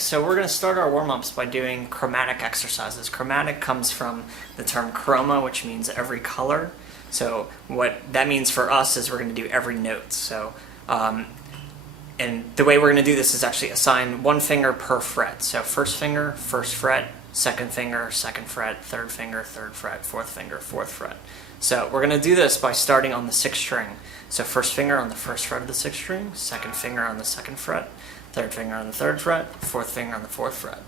so we're going to start our warm-ups by doing chromatic exercises. Chromatic comes from the term chroma, which means every color. So what that means for us is we're going to do every note. So, and the way we're going to do this is actually assign one finger per fret. So first finger, first fret, second finger, second fret, third finger, third fret, fourth finger, fourth fret. So we're going to do this by starting on the sixth string. So first finger on the first fret of the sixth string, second finger on the second fret, third finger on the third fret, fourth finger on the fourth fret.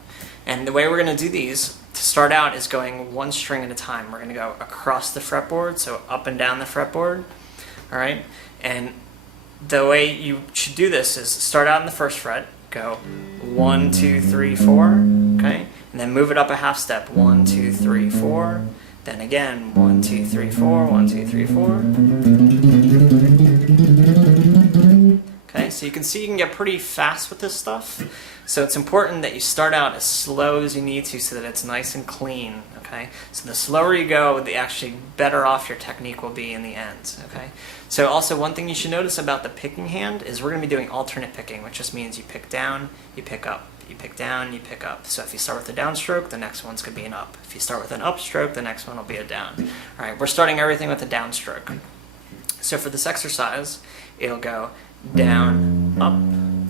And the way we're going to do these to start out is going one string at a time. We're going to go across the fretboard, so up and down the fretboard. All right? And the way you should do this is start out in the first fret, go 1, 2, 3, 4, okay? And then move it up a half step, 1, 2, 3, 4. Then again, 1, 2, 3, 4, 1, 2, 3, 4. Okay, so you can see you can get pretty fast with this stuff. So it's important that you start out as slow as you need to so that it's nice and clean, okay? So the slower you go, the actually better off your technique will be in the end, okay? So also one thing you should notice about the picking hand is we're going to be doing alternate picking, which just means you pick down, you pick up. You pick down, you pick up. So if you start with a downstroke, the next one's going to be an up. If you start with an upstroke, the next one will be a down. All right, we're starting everything with a downstroke. So for this exercise, it'll go down, up,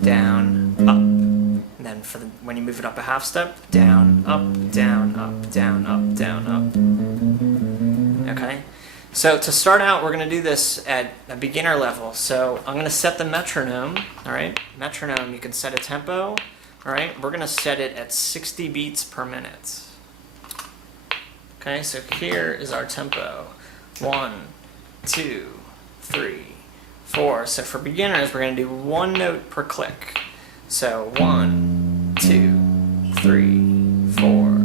down, up. And then for when you move it up a half step, down, up, down, up, down, up, down, up. Okay? So to start out, we're going to do this at a beginner level. So I'm going to set the metronome. All right? Metronome, you can set a tempo. All right, we're going to set it at 60 beats per minute. Okay, so here is our tempo. 1, 2, 3, 4. So for beginners, we're going to do one note per click. So 1, 2, 3, 4.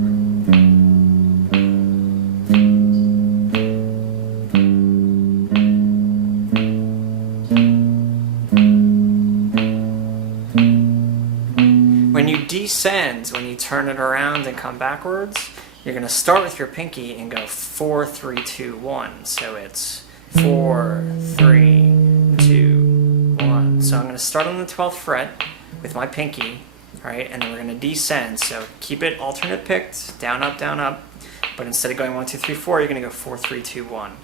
Descend, when you turn it around and come backwards, you're going to start with your pinky and go 4, 3, 2, 1. So it's 4, 3, 2, 1. So I'm going to start on the 12th fret with my pinky, all right, and then we're going to descend. So keep it alternate picked, down, up, but instead of going 1, 2, 3, 4, you're going to go 4, 3, 2, 1.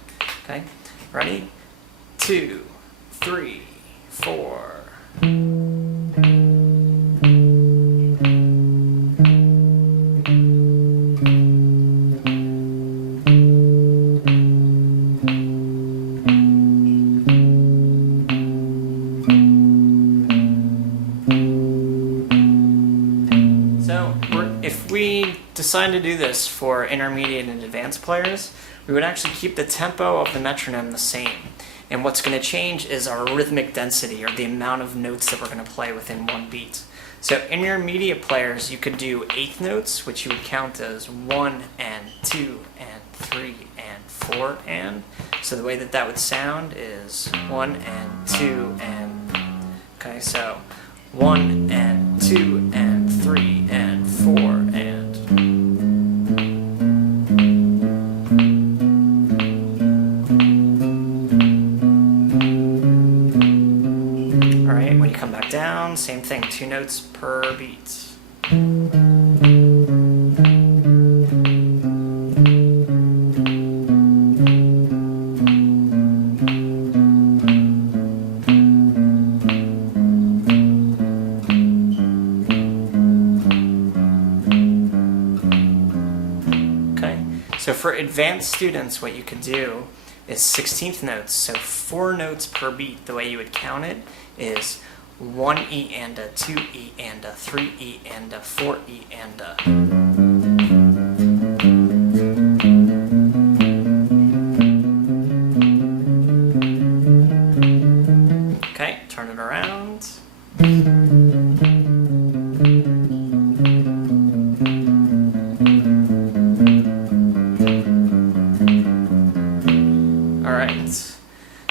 Okay, ready? 2, 3, 4. If we decide to do this for intermediate and advanced players, we would actually keep the tempo of the metronome the same. And what's going to change is our rhythmic density, or the amount of notes that we're going to play within one beat. So intermediate players, you could do eighth notes, which you would count as 1 and 2 and 3 and 4 and. So the way that that would sound is 1 and 2 and. Okay, so 1 and 2 and 3 and 4 and. Alright, when you come back down, same thing, 2 notes per beat. So for advanced students, what you could do is 16th notes, so 4 notes per beat. The way you would count it is 1 E and a, 2 E and a, 3 E and a, 4 E and a. Okay, turn it around.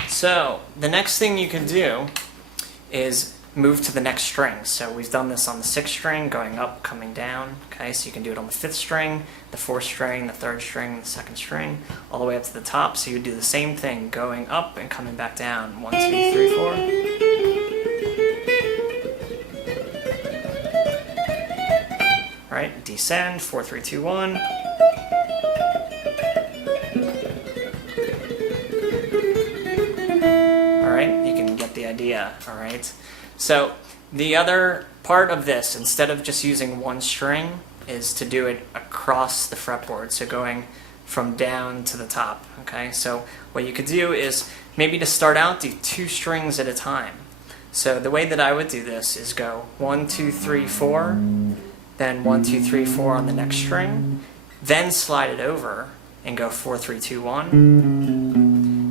So the next thing you can do is move to the next string. So we've done this on the 6th string, going up, coming down. Okay, so you can do it on the 5th string, the 4th string, the 3rd string, the 2nd string, all the way up to the top. So you do the same thing, going up and coming back down. 1, 2, 3, 4. right, descend, 4, 3, 2, 1. Alright, you can get the idea, alright? So, the other part of this, instead of just using one string, is to do it across the fretboard, so going from down to the top, okay? So, what you could do is, maybe to start out, do 2 strings at a time. So, the way that I would do this is go 1, 2, 3, 4, then 1, 2, 3, 4 on the next string, then slide it over and go 4, 3, 2, 1,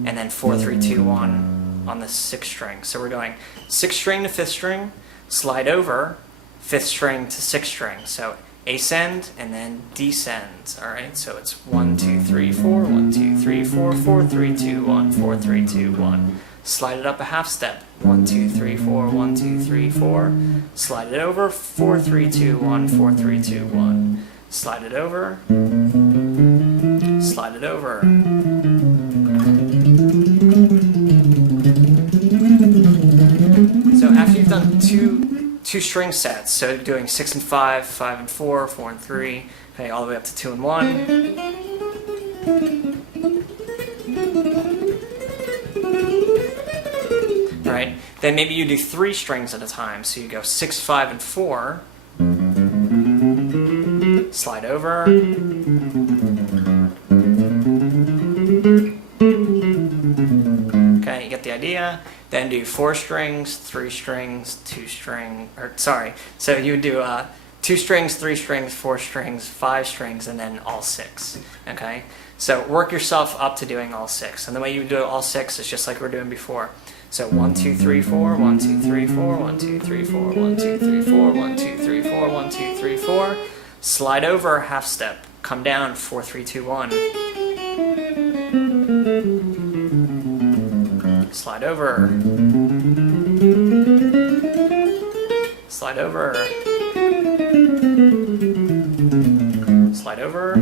and then 4, 3, 2, 1 on the 6th string. So we're going 6th string to 5th string, slide over, 5th string to 6th string. So ascend and then descend. Alright, so it's 1, 2, 3, 4, 1, 2, 3, 4, 4, 3, 2, 1, 4, 3, 2, 1. Slide it up a half step. 1, 2, 3, 4, 1, 2, 3, 4. Slide it over. 4, 3, 2, 1, 4, 3, 2, 1. Slide it over. Slide it over. So after you've done two string sets, so doing 6 and 5, 5 and 4, 4 and 3, okay, all the way up to 2 and 1. Alright, then maybe you do 3 strings at a time, so you go 6, 5, and 4, slide over, okay, you get the idea. Then do 4 strings, 3 strings, 2 strings, so you would do 2 strings, 3 strings, 4 strings, 5 strings, and then all 6, okay? So work yourself up to doing all 6, and the way you do all 6 is just like we were doing before. So 1, 2, 3, 4, 1, 2, 3, 4, 1, 2, 3, 4, 1, 2, 3, 4, 1, 2, 3, 4, 1, 2, 3, 4. Slide over half step, come down 4, 3, 2, 1. Slide over. Slide over. Slide over.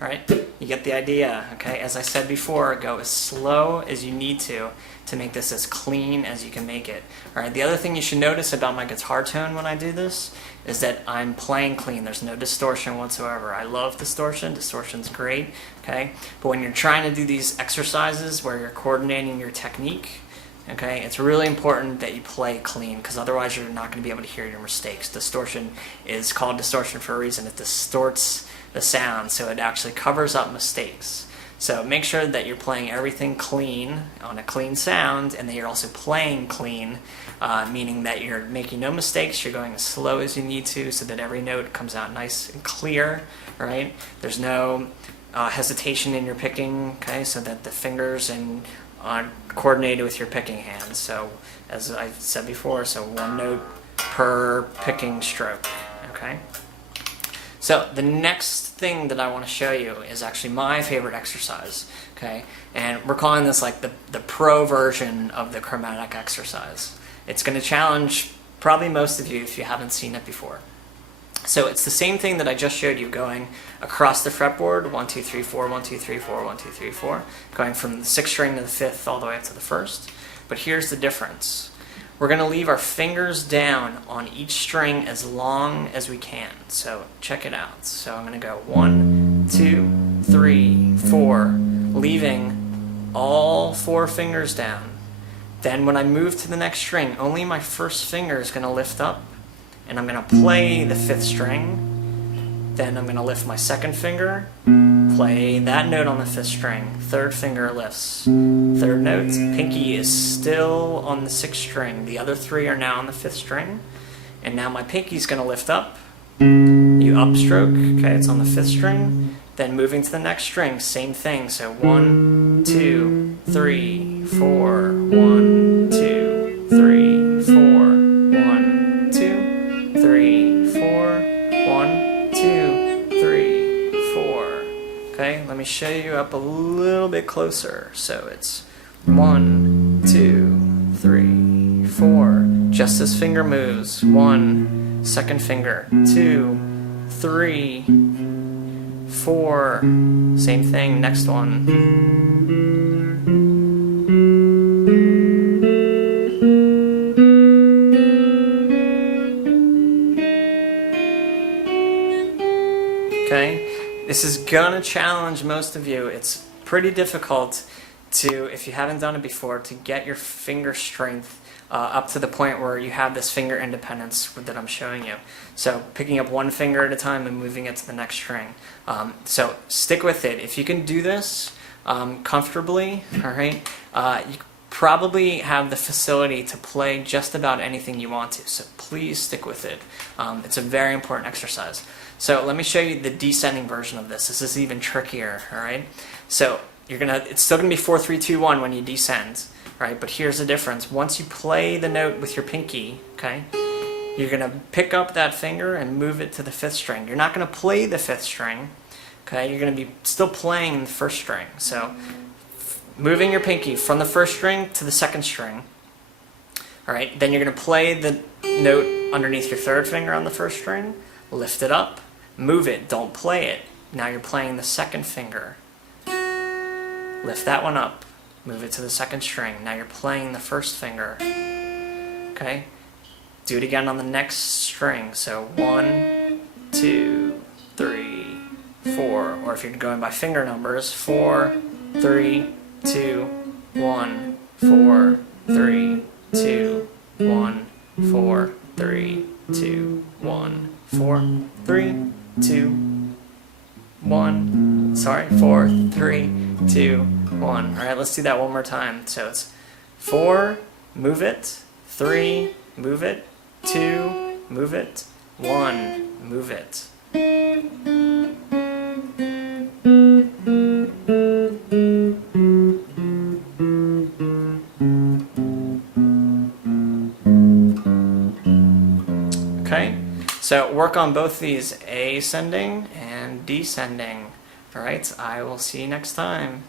Alright, you get the idea, okay? As I said before, go as slow as you need to make this as clean as you can make it. Alright, the other thing you should notice about my guitar tone when I do this is that I'm playing clean. There's no distortion whatsoever. I love distortion. Distortion's great, okay? But when you're trying to do these exercises where you're coordinating your technique, okay, it's really important that you play clean, because otherwise you're not going to be able to hear your mistakes. Distortion is called distortion for a reason. It distorts the sound, so it actually covers up mistakes. So make sure that you're playing everything clean, on a clean sound, and that you're also playing clean, meaning that you're making no mistakes, you're going as slow as you need to so that every note comes out nice and clear, right? There's no hesitation in your picking, okay, so that the fingers are coordinated with your picking hands. So as I said before, so 1 note per picking stroke, okay? So the next thing that I want to show you is actually my favorite exercise, okay? And we're calling this like the pro version of the chromatic exercise. It's going to challenge probably most of you if you haven't seen it before. So it's the same thing that I just showed you, going across the fretboard, 1, 2, 3, 4, 1, 2, 3, 4, 1, 2, 3, 4, going from the 6th string to the 5th all the way up to the 1st. But here's the difference. We're going to leave our fingers down on each string as long as we can. So check it out. So I'm going to go 1, 2, 3, 4, leaving all 4 fingers down. Then when I move to the next string, only my first finger is going to lift up, and I'm going to play the 5th string. Then I'm going to lift my 2nd finger, play that note on the 5th string, 3rd finger lifts, 3rd note, pinky is still on the 6th string, the other 3 are now on the 5th string, and now my pinky's going to lift up, you upstroke, okay, it's on the 5th string, then moving to the next string, same thing, so 1, 2, 3, 4, 1, 2, 3, 4, 1, 2, 3, 4, 1, 2, 3, 4. Okay, let me show you up a little bit closer. So it's 1, 2, 3, 4. Just as finger moves. 1, 2nd finger. 2, 3, 4. Same thing, next one. This is gonna challenge most of you. It's pretty difficult to, if you haven't done it before, to get your finger strength up to the point where you have this finger independence that I'm showing you. So picking up one finger at a time and moving it to the next string. So stick with it. If you can do this comfortably, all right, you probably have the facility to play just about anything you want to. So please stick with it. It's a very important exercise. So let me show you the descending version of this. This is even trickier, all right? So it's still gonna be 4, 3, 2, 1 when you descend. Right, but here's the difference. Once you play the note with your pinky, okay, you're going to pick up that finger and move it to the 5th string. You're not going to play the 5th string, okay? You're going to be still playing the 1st string. So moving your pinky from the 1st string to the 2nd string. All right, then you're going to play the note underneath your 3rd finger on the 1st string, lift it up, move it, don't play it. Now you're playing the 2nd finger. Lift that one up. Move it to the 2nd string. Now you're playing the 1st finger. Okay? Do it again on the next string. So 1, 2, 3, 4. Or if you're going by finger numbers, 4, 3, 2, 1, 4, 3, 2, 1, 4, 3, 2, 1, 4, 3, 2, 1. Sorry, 4, 3, 2, 1. All right, let's do that one more time. So it's 4, move it, 3, move it, 2, move it, 1, move it. Okay, so work on both these ascending and descending. All right, I will see you next time.